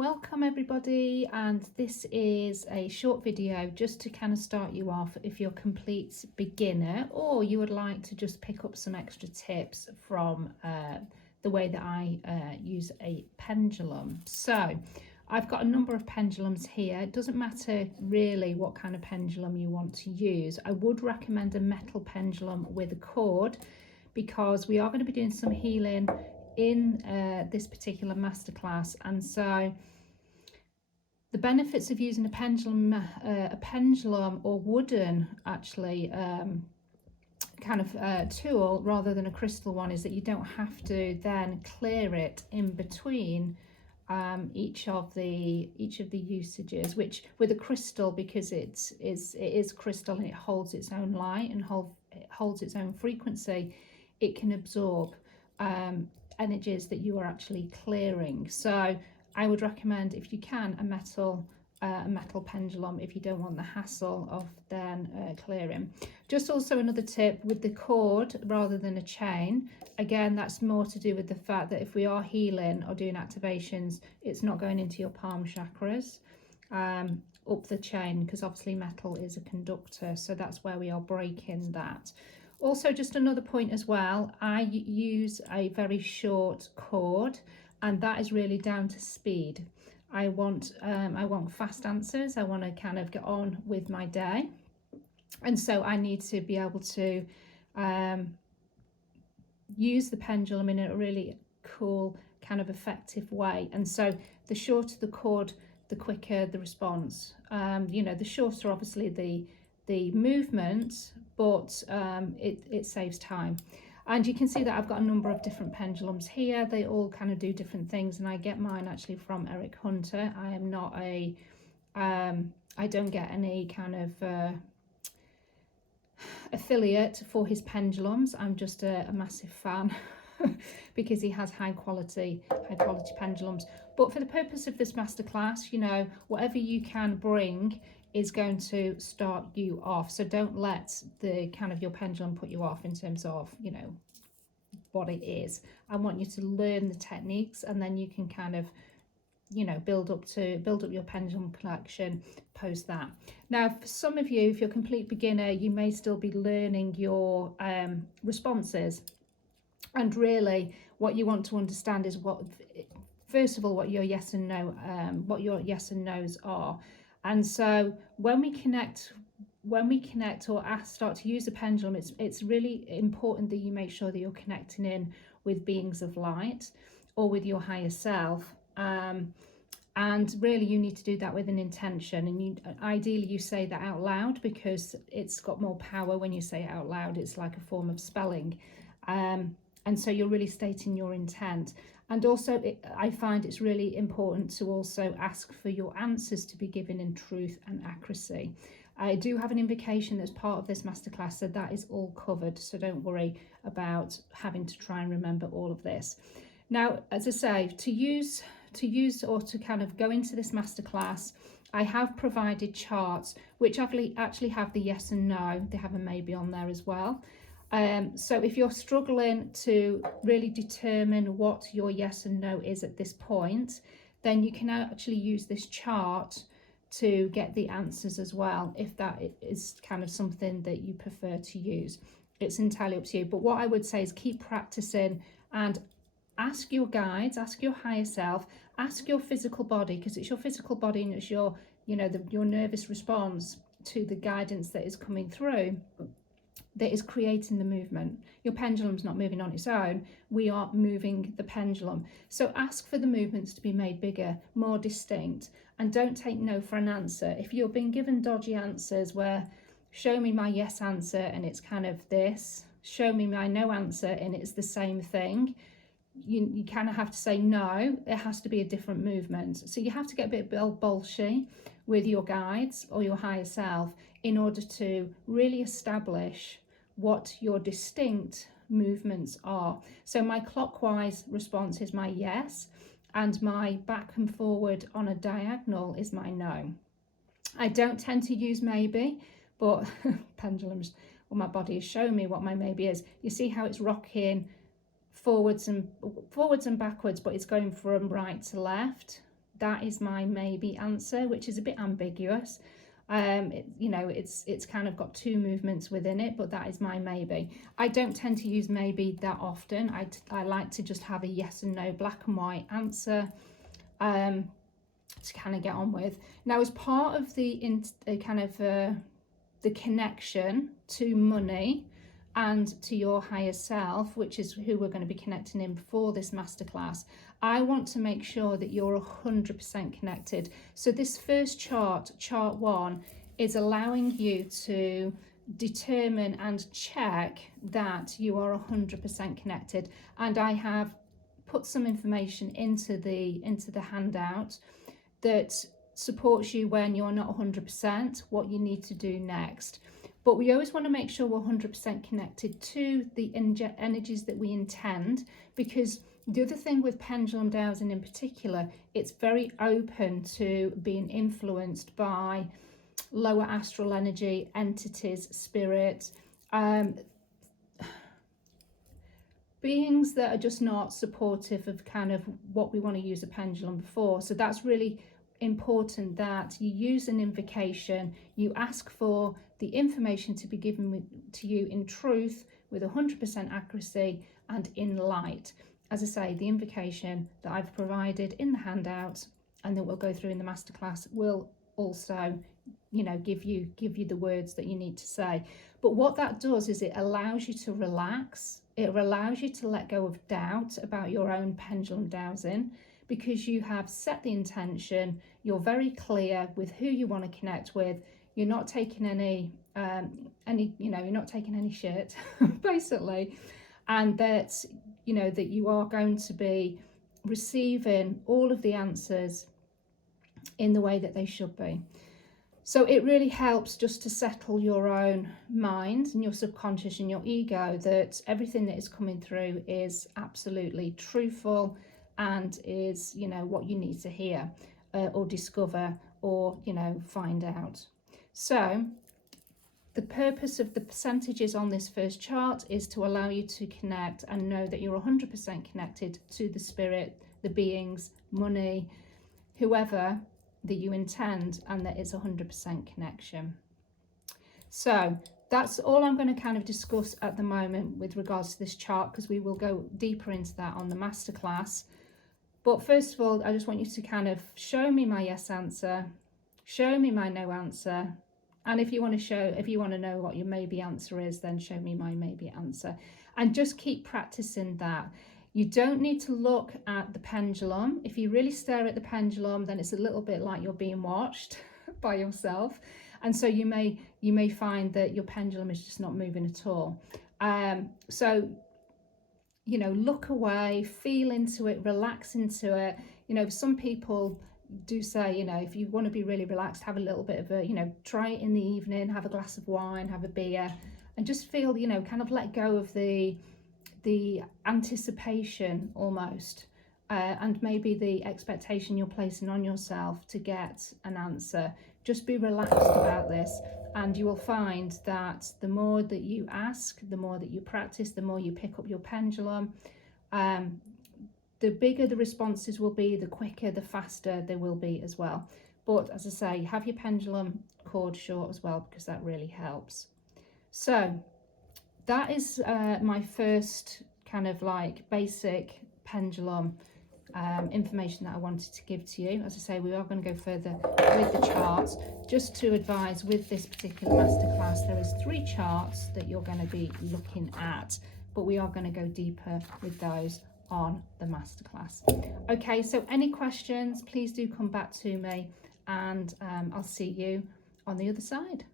Welcome everybody, and this is a short video just to kind of start you off if you're a complete beginner or you would like to just pick up some extra tips from the way that I use a pendulum. So I've got a number of pendulums here. It doesn't matter really what kind of pendulum you want to use. I would recommend a metal pendulum with a cord because we are going to be doing some healing in this particular masterclass, and so the benefits of using a pendulum or wooden actually tool rather than a crystal one is that you don't have to then clear it in between each of the usages, which with a crystal, because it is crystal and it holds its own light and it holds its own frequency, it can absorb energies that you are actually clearing. So I would recommend, if you can, a metal pendulum if you don't want the hassle of then clearing. Just also another tip with the cord rather than a chain. Again, that's more to do with the fact that if we are healing or doing activations, it's not going into your palm chakras up the chain, because obviously metal is a conductor, so that's where we are breaking that. Also, just another point as well, I use a very short cord, and that is really down to speed. I want fast answers. I want to kind of get on with my day, and so I need to be able to use the pendulum in a really cool, kind of effective way. And so the shorter the cord, the quicker the response. The shorter obviously the movement, but it saves time. And you can see that I've got a number of different pendulums here. They all kind of do different things, and I get mine actually from Eric Hunter. I am not I don't get any kind of affiliate for his pendulums. I'm just a massive fan because he has high quality pendulums. But for the purpose of this masterclass, whatever you can bring is going to start you off. So don't let the kind of your pendulum put you off in terms of, what it is. I want you to learn the techniques, and then you can kind of, build up your pendulum collection post that. Now, for some of you, if you're a complete beginner, you may still be learning your responses. And really what you want to understand is first of all, what your yes and no, what your yes and no's are. And so when we connect or start to use the pendulum, it's really important that you make sure that you're connecting in with beings of light or with your higher self. And really you need to do that with an intention, and ideally you say that out loud, because it's got more power when you say it out loud. It's like a form of spelling. And so you're really stating your intent. And also I find it's really important to also ask for your answers to be given in truth and accuracy. I do have an invocation as part of this masterclass, so that is all covered. So don't worry about having to try and remember all of this. Now, as I say, to use or to kind of go into this masterclass, I have provided charts which actually have the yes and no. They have a maybe on there as well. So if you're struggling to really determine what your yes and no is at this point, then you can actually use this chart to get the answers as well, if that is kind of something that you prefer to use. It's entirely up to you. But what I would say is keep practicing and ask your guides, ask your higher self, ask your physical body, because it's your physical body and it's your, your nervous response to the guidance that is coming through that is creating the movement. Your pendulum's not moving on its own. We are moving the pendulum. So ask for the movements to be made bigger, more distinct, and don't take no for an answer. If you're being given dodgy answers where show me my yes answer and it's kind of this, show me my no answer and it's the same thing, you kind of have to say no, it has to be a different movement. So you have to get a bit bolshy with your guides or your higher self in order to really establish what your distinct movements are. So my clockwise response is my yes, and my back and forward on a diagonal is my no. I don't tend to use maybe, but pendulums or my body is showing me what my maybe is. You see how it's rocking forwards and backwards, but it's going from right to left. that is my maybe answer, which is a bit ambiguous. You know, it's kind of got two movements within it, but that is my maybe. I don't tend to use maybe that often. I like to just have a yes and no, black and white answer to kind of get on with. Now, as part of the connection to money and to your higher self, which is who we're going to be connecting in for this masterclass, I want to make sure that you're 100% connected. So this first chart, chart 1, is allowing you to determine and check that you are 100% connected. And I have put some information into the handout that supports you when you're not 100%, what you need to do next. But we always want to make sure we're 100% connected to the energies that we intend, because the other thing with pendulum dowsing in particular, it's very open to being influenced by lower astral energy, entities, spirit, beings that are just not supportive of kind of what we want to use a pendulum for. So that's really important, that you use an invocation, you ask for the information to be given to you in truth with 100% accuracy and in light. As I say, the invocation that I've provided in the handout and that we'll go through in the masterclass will also, you know, give you the words that you need to say. But what that does is it allows you to relax. It allows you to let go of doubt about your own pendulum dowsing, because you have set the intention, you're very clear with who you want to connect with, you're not taking any you're not taking any shit, basically, and that, you know, that you are going to be receiving all of the answers in the way that they should be. So it really helps just to settle your own mind and your subconscious and your ego that everything that is coming through is absolutely truthful and is, you know, what you need to hear or discover or, you know, find out. So the purpose of the percentages on this first chart is to allow you to connect and know that you're 100% connected to the spirit, the beings, money, whoever that you intend, and that it's 100% connection. So that's all I'm going to kind of discuss at the moment with regards to this chart, because we will go deeper into that on the masterclass. But first of all, I just want you to kind of show me my yes answer, show me my no answer, and if you want to know what your maybe answer is, then show me my maybe answer, and just keep practicing that. You don't need to look at the pendulum. If you really stare at the pendulum, then it's a little bit like you're being watched by yourself, and so you may find that your pendulum is just not moving at all. So, you know, look away, feel into it, relax into it. You know, some people do say, you know, if you want to be really relaxed, have a little bit of a, you know, try it in the evening, have a glass of wine, have a beer, and just feel, you know, kind of let go of the anticipation almost, and maybe the expectation you're placing on yourself to get an answer. Just be relaxed about this, and you will find that the more that you ask, the more that you practice, the more you pick up your pendulum, the bigger the responses will be, the quicker, the faster they will be as well. But as I say, have your pendulum cord short as well, because that really helps. So that is my first kind of like basic pendulum information that I wanted to give to you. As I say, we are going to go further with the charts. Just to advise, with this particular masterclass, there is 3 charts that you're going to be looking at, but we are going to go deeper with those on the masterclass. Okay, so any questions, please do come back to me, and I'll see you on the other side.